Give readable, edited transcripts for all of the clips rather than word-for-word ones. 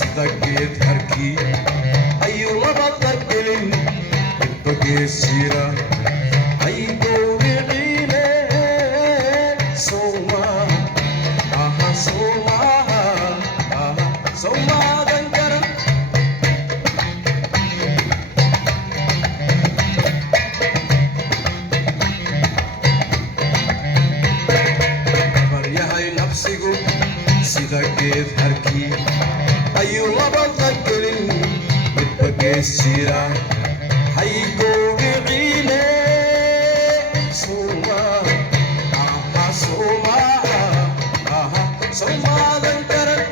sida geed harkii ayuu laba dargelin midba gees jira ay gowriciine sowmaadan garan baryahay nafsigu sida geed harkii ayuu laba dargelin midba gees jira hay gowriciine sowmaadan garan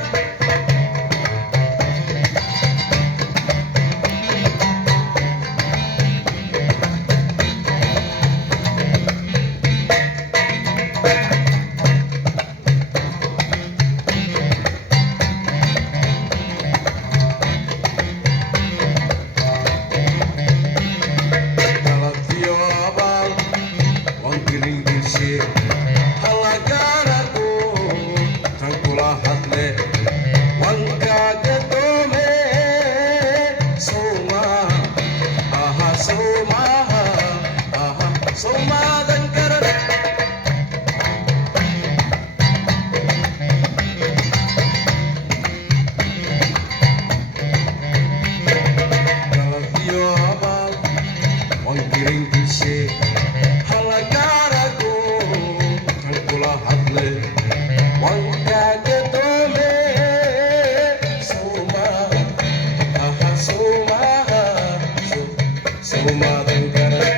galabtiyo abaal waan gelin gelshe halagaarago tan kula hadle waan kaaga doome sowmaadan garan galabtiyo abaal waan gelin gelshe halagaarago tan kula hadle waan kaaga doome sowmaadan garan